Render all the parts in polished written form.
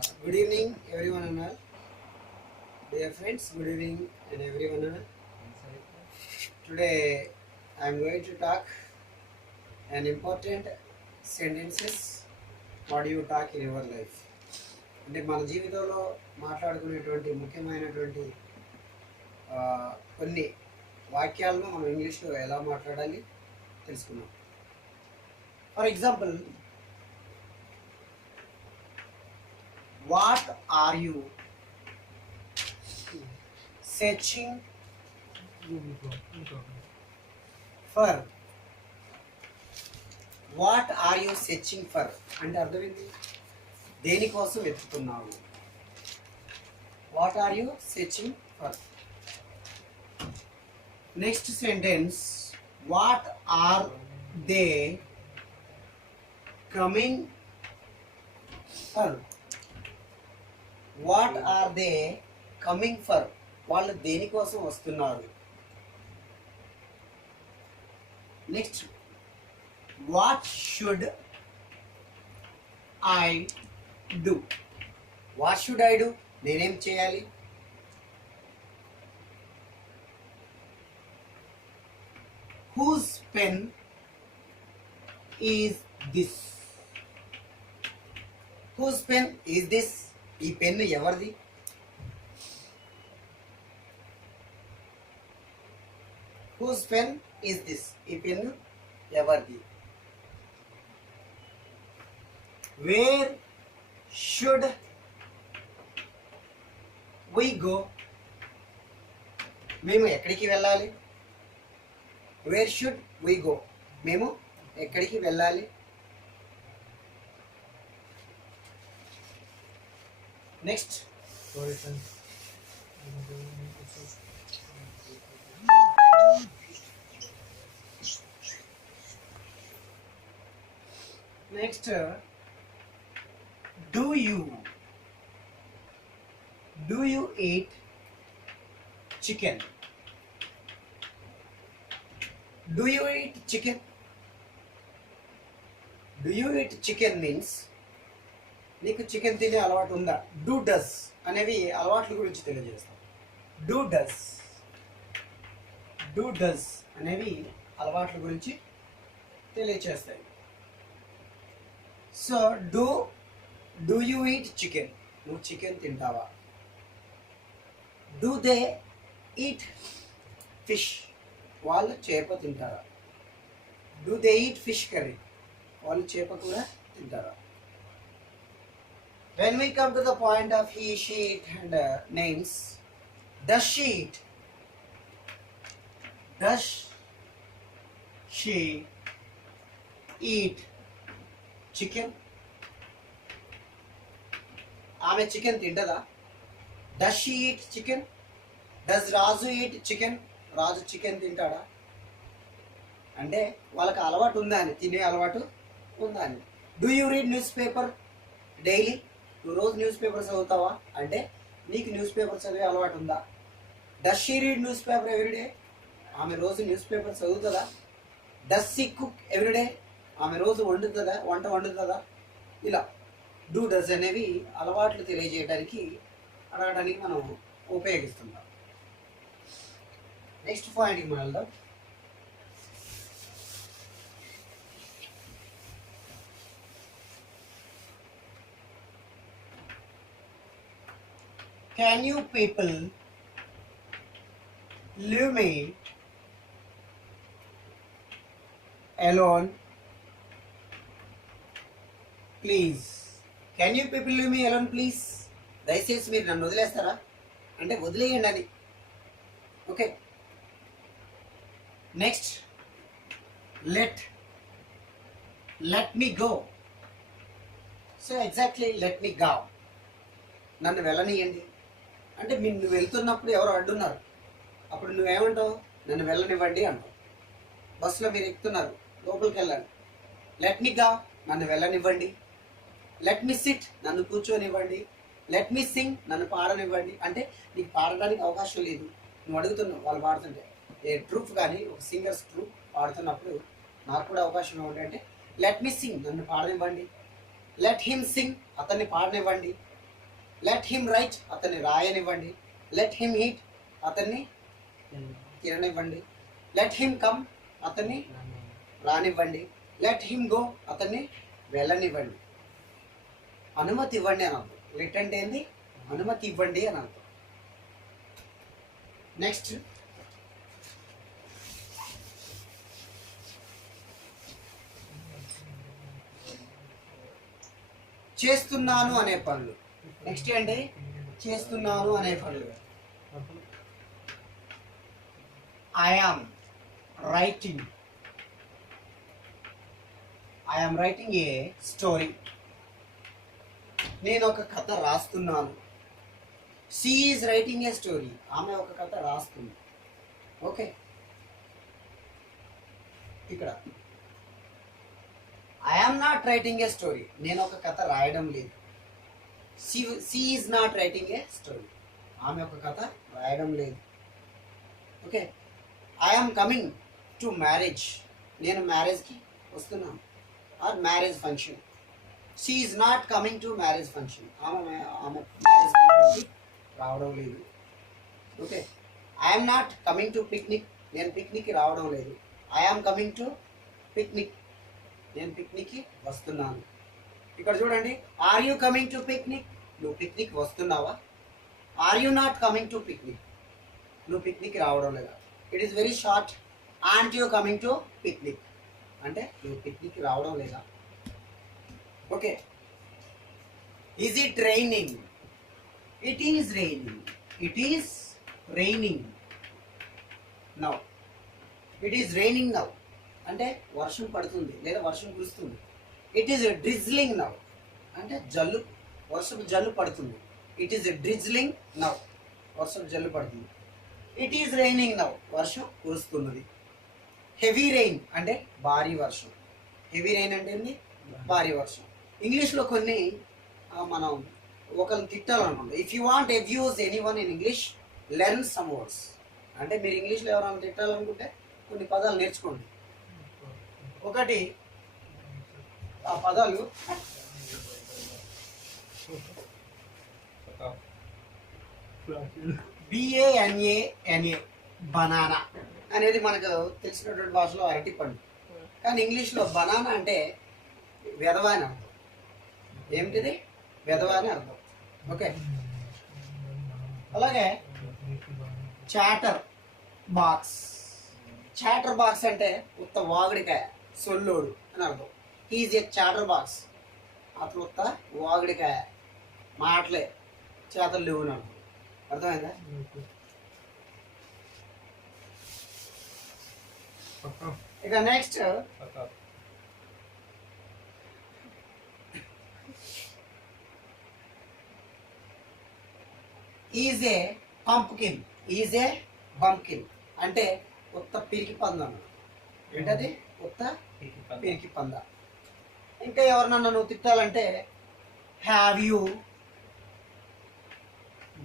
Good evening, everyone and all. Dear friends, good evening and everyone and all. Today, I am going to talk an important sentences. What do you talk in your life? అంటే మన జీవితంలో మాట్లాడుకునేటువంటి ముఖ్యమైనటువంటి కొన్ని వాక్యాలను మనం ఇంగ్లీష్లో ఎలా మాట్లాడాలి తెలుసుకున్నాం. For example, what are you searching for? What are you searching for అంటే అర్థం ఏంటి? దేనికోసం వెతుకుతున్నావు? What are you searching for. Next sentence, what are they coming for? What are they coming for? వాళ్ళు దేనికోసం వస్తున్నారు? Next, what should I do? What should I do? నేనేం చేయాలి? Whose pen is this? Whose pen is this? ఈ pen ఎవరిది? Whose pen is this? ఈ pen ఎవరిది? Wear should we go? మేము ఎక్కడికి వెళ్ళాలి? Where should we go? మేము ఎక్కడికి వెళ్ళాలి? Next, next, do you eat chicken? Do you eat chicken? Do you eat chicken means నీకు చికెన్ తినే అలవాటు ఉందా? డూ డస్ అనేవి అలవాట్ల గురించి తెలియజేస్తాం. డూ డస్ అనేవి అలవాట్ల గురించి తెలియజేస్తాయి. So do you eat chicken? నువ్వు చికెన్ తింటావా? Do they eat fish? వాళ్ళు చేప తింటారా? Do they eat fish curry? వాళ్ళు చేప కూర తింటారా? When we come to the point of he, she, it and names, does she eat? Does she eat chicken? ఆమె చికెన్ తింటదా? Does she eat chicken? Does Raju eat chicken? Raju chicken తింటాడా? అంటే వాళ్ళకి అలవాటు ఉందా అని, తినే అలవాటు ఉందా అని. Do you read newspaper daily? నువ్వు రోజు న్యూస్ పేపర్ చదువుతావా అంటే నీకు న్యూస్ పేపర్ చదివే అలవాటు ఉందా? Does she read newspaper every day? ఆమె రోజు న్యూస్ పేపర్ చదువుతుందా? Does she cook every day? ఆమె రోజు వంట వండుతుందా? ఇలా డూ డస్ అనేవి అలవాట్లు తెలియజేయడానికి అడగడానికి మనం ఉపయోగిస్తుంటాం. నెక్స్ట్ పాయింట్కి మనం వెళ్దాం. Can you people leave me alone, please? Can you people leave me alone, please? దయచేసి మీరు నన్ను వదిలేస్తారా అంటే వదిలేయండి అని. Okay. Next, let me go. So exactly let me go, నన్ను వెళ్ళనియండి అంటే నువ్వు వెళ్తున్నప్పుడు ఎవరో అడ్డున్నారు, అప్పుడు నువ్వేమంటావు? నన్ను వెళ్ళనివ్వండి అంటావు. బస్సులో మీరు ఎక్కుతున్నారు, లోపలికి వెళ్ళండి. లెట్ మీ గో, నన్ను వెళ్ళనివ్వండి. లెట్ మీ సిట్, నన్ను కూర్చోనివ్వండి. లెట్ మీ సింగ్, నన్ను పాడనివ్వండి. అంటే నీకు పాడడానికి అవకాశం లేదు, నువ్వు అడుగుతున్నావు వాళ్ళు పాడుతుంటే. ఏ ట్రూప్ కానీ ఒక సింగర్స్ ట్రూప్ పాడుతున్నప్పుడు నాకు కూడా అవకాశం ఇవ్వండి అంటే లెట్ మీ సింగ్, నన్ను పాడనివ్వండి. లెట్ హిమ్ సింగ్, అతన్ని పాడనివ్వండి. లెట్ హిమ్ రైట్, అతన్ని రాయనివ్వండి. లెట్ హిమ్ ఈట్, అతన్ని తిననివ్వండి. లెట్ హిమ్ కమ్, అతన్ని రానివ్వండి. లెట్ హిమ్ గో, అతన్ని వెళ్ళనివ్వండి. అనుమతి ఇవ్వండి అని అర్థం. లెట్ అంటే ఏంది? అనుమతి ఇవ్వండి అని అర్థం. నెక్స్ట్ చేస్తున్నాను అనే పనులు. నెక్స్ట్ ఏంటి? చేస్తున్నాను అనే పనులు. I am writing a story. నేను ఒక కథ రాస్తున్నాను. She is writing a story. ఆమె ఒక కథ రాస్తుంది. ఓకే, ఇక్కడ I am not writing a story. నేను ఒక కథ రాయడం లేదు. She is not writing a story. ఆమె ఒక కథ రాయడం లేదు. Okay, I am coming to marriage. నేను మ్యారేజ్కి వస్తున్నాను. Or marriage function. She is not coming to marriage function. ఆమె మ్యారేజ్ ఫంక్షన్కి రావడం లేదు. Okay, I'm not coming to picnic. నేను పిక్నిక్కి రావడం లేదు. I'm coming to picnic. నేను పిక్నిక్కి వస్తున్నాను. ఇక్కడ చూడండి, are you coming to picnic? నువ్వు పిక్నిక్ వస్తున్నావా? Are you not coming to picnic? నువ్వు పిక్నిక్కి రావడం లేదా? It is very short. Aren't you coming to picnic అంటే నువ్వు పిక్నిక్కి రావడం లేదా? Okay, is it raining? It is raining. It is raining now. It is raining now అంటే వర్షం పడుతుంది లేదా వర్షం కురుస్తుంది. ఇట్ ఈస్ డ్రిజ్లింగ్ నౌ అంటే వర్షపు జల్లు పడుతుంది. ఇట్ ఈస్ డ్రిజ్లింగ్ నౌ, వర్షపు జల్లు పడుతుంది. ఇట్ ఈస్ రైనింగ్ నౌ, వర్షం కురుస్తున్నది. హెవీ రెయిన్ అంటే భారీ వర్షం. హెవీ రెయిన్ అంటే ఏంది? భారీ వర్షం. ఇంగ్లీష్లో కొన్ని మనం ఒకరిని తిట్టాలనుకుంటాం. If you want abuse anyone in English, learn some words. అంటే మీరు ఇంగ్లీష్లో ఎవరైనా తిట్టాలనుకుంటే కొన్ని పదాలు నేర్చుకోండి. ఒకటి, ఆ పదాలు BANANA, బనానా అనేది మనకు తెలిసినటువంటి భాషలో అరటి పండు. కానీ ఇంగ్లీష్లో బనానా అంటే వెధవా అని అర్థం. ఏమిటిది? వెధవా అని అర్థం. ఓకే, అలాగే చాటర్ బాక్స్. చాటర్ బాక్స్ అంటే ఉత్త వాగుడికాయ, సొల్లోడు అని అర్థం. Is a chatter box. అతను ఉత్త వాగుడికాయ, మాటలే, చేతలు లేవు అని అర్థం. అర్థమైందా? ఇక next is a pumpkin. Is a pumpkin అంటే ఉత్త పిరికి పంద. ఏంటది? ఉత్త పిరికి పంద. ఇంకా ఎవరినన్నా నువ్వు తిట్టాలంటే have you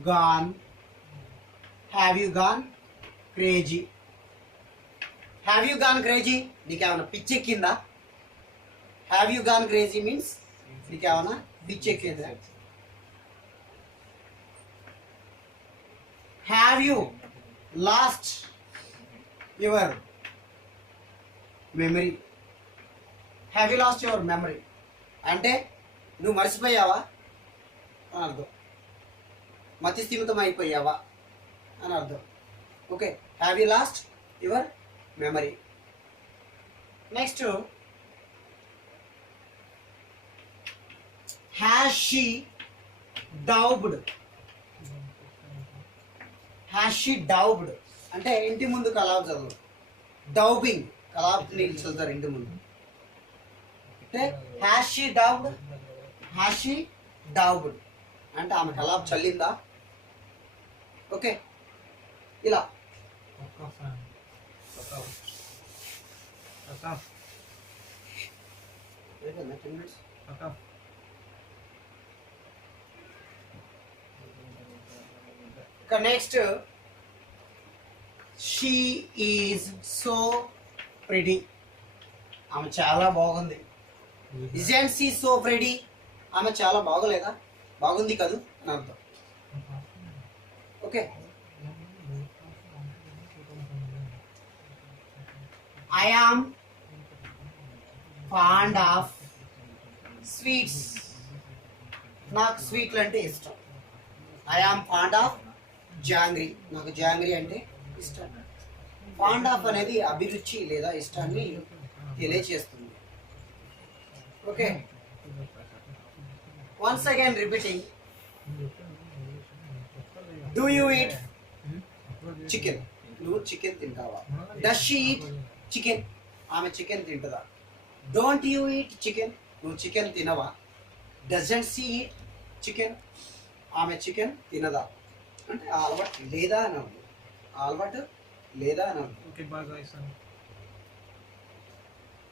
gone crazy. Have you gone crazy, నీకేమైనా పిచ్చెక్కిందా? Have you gone crazy means నీకేమైనా పిచ్చెక్కిందా? Have you lost your memory. Have you lost your memory అంటే నువ్వు మర్చిపోయావా అని అర్థం. మతి స్థిమితం అయిపోయావా అని అర్థం. Okay, have you lost your memory. Next, has she daubed. Has she daubed అంటే ఇంటి ముందు కలాబ్ చదువు. డౌబింగ్, కలాబ్ నీళ్ళు చదువుతారు ఇంటి ముందు. అంటే హ్యాస్ షీ డౌబ్డ్ అంటే ఆమె కలాబ్ చల్లిందా? ఓకే, ఇలా ఇక next, she is so pretty. ఆమె చాలా బాగుంది. Isn't she so pretty? ఆమె చాలా బాగోలేదా? బాగుంది కదూ అని అర్థం. Okay, I am fond of sweets. నాకు స్వీట్లు అంటే ఇష్టం. I am fond of jangri. నాకు జాంగ్రీ అంటే ఇష్టం. ఫాండ్ ఆఫ్ అనేది అభిరుచి లేదా ఇష్టాన్ని తెలియచేస్తుంది. Okay, once again repeating. Do you eat chicken? నువ్వు చికెన్ తింటావా? Does she eat chicken? ఆమె చికెన్ తింటదా? Don't you eat chicken? నువ్వు చికెన్ తినవా? Doesn't she eat chicken? ఆమె చికెన్ తినదా? అంటే ఆ అలవాటు లేదా అని అర్థం. ఆ అలవాటు లేదా అని అర్థం. ఓకే, బాగా